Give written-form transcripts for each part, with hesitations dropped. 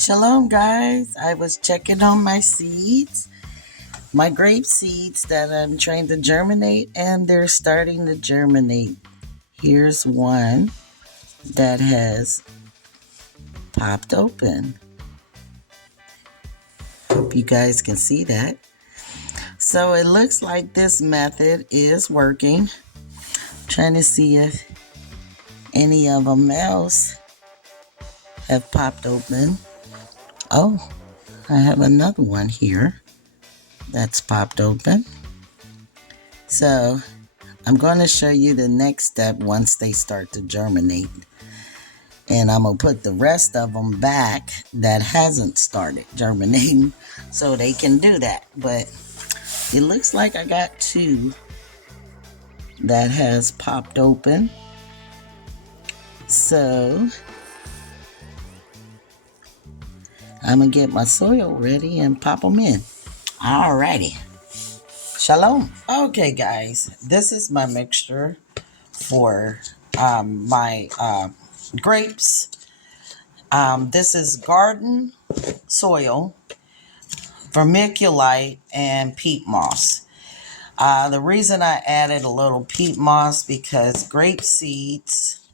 Shalom, guys. I was checking on my seeds, my grape seeds that I'm trying to germinate, and they're starting to germinate. Here's one that has popped open. Hope you guys can see that. So it looks like this method is working. Trying to see if any of them else have popped open. Oh, I have another one here that's popped open. So I'm going to show you the next step once they start to germinate. And I'm going to put the rest of them back that hasn't started germinating so they can do that. But it looks like I got two that has popped open. So I'm going to get my soil ready and pop them in. Alrighty. Shalom. Okay, guys, this is my mixture for my grapes. This is garden soil, vermiculite, and peat moss. The reason I added a little peat moss because grape seeds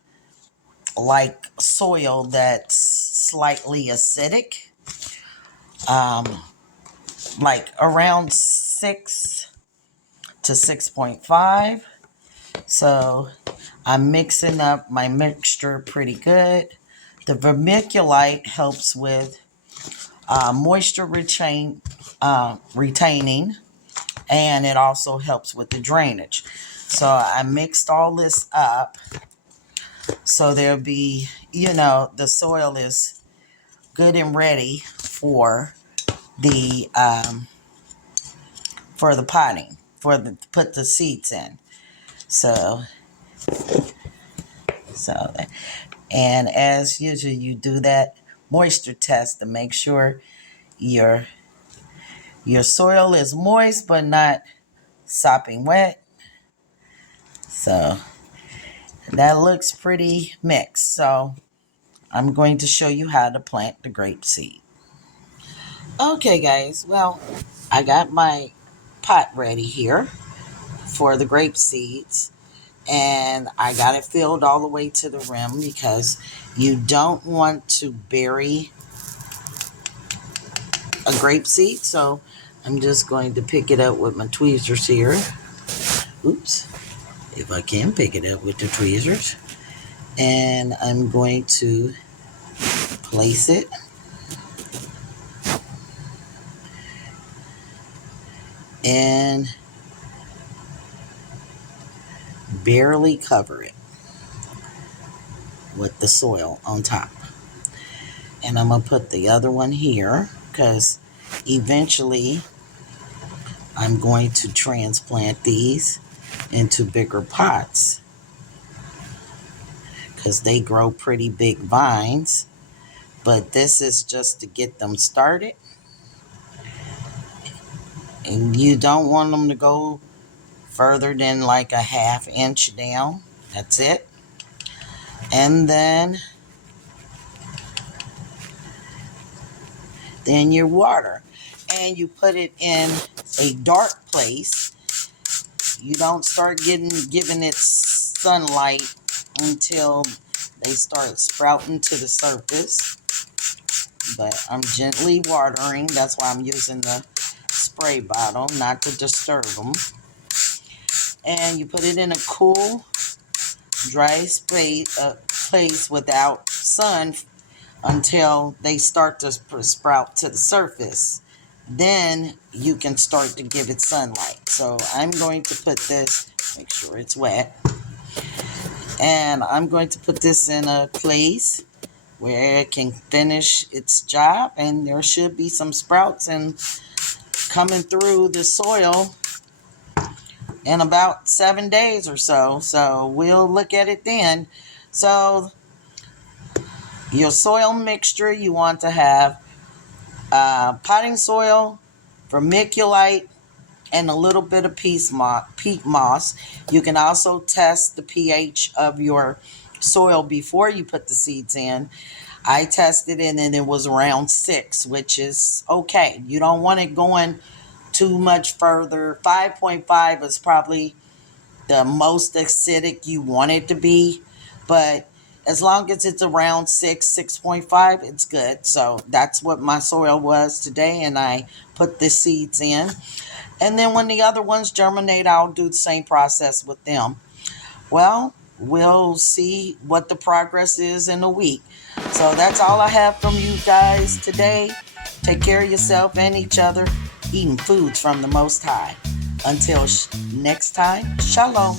like soil that's slightly acidic, like around 6 to 6.5. So I'm mixing up my mixture pretty good. The vermiculite helps with moisture retaining, and it also helps with the drainage. So I mixed all this up so there'll be, the soil is good and ready for the potting, put the seeds in. So and as usual, you do that moisture test to make sure your soil is moist but not sopping wet. So that looks pretty mixed. So I'm going to show you how to plant the grape seed. Okay, guys. Well, I got my pot ready here for the grape seeds. And I got it filled all the way to the rim because you don't want to bury a grape seed. So I'm just going to pick it up with my tweezers here. Oops. If I can pick it up with the tweezers. And I'm going to place it and barely cover it with the soil on top. And I'm going to put the other one here because eventually I'm going to transplant these into bigger pots because they grow pretty big vines. But this is just to get them started. And you don't want them to go further than like a 1/2 inch down. That's it. And then you water. And you put it in a dark place. You don't start giving it sunlight until they start sprouting to the surface. But I'm gently watering. That's why I'm using the spray bottle, not to disturb them. And you put it in a cool, dry place without sun until they start to sprout to the surface. Then you can start to give it sunlight. So I'm going to put this, make sure it's wet. And I'm going to put this in a place where it can finish its job. And there should be some sprouts and coming through the soil in about 7 days or so. So we'll look at it then. So your soil mixture, you want to have potting soil, vermiculite, and a little bit of peat moss. You can also test the pH of your soil before you put the seeds in. I tested it and it was around 6, which is okay. You don't want it going too much further. 5.5 is probably the most acidic you want it to be, but as long as it's around 6.5, it's good. So that's what my soil was today, and I put the seeds in. And then when the other ones germinate, I'll do the same process with them. Well, we'll see what the progress is in a week. So that's all I have from you guys today. Take care of yourself and each other, eating foods from the Most High. Until next time, Shalom.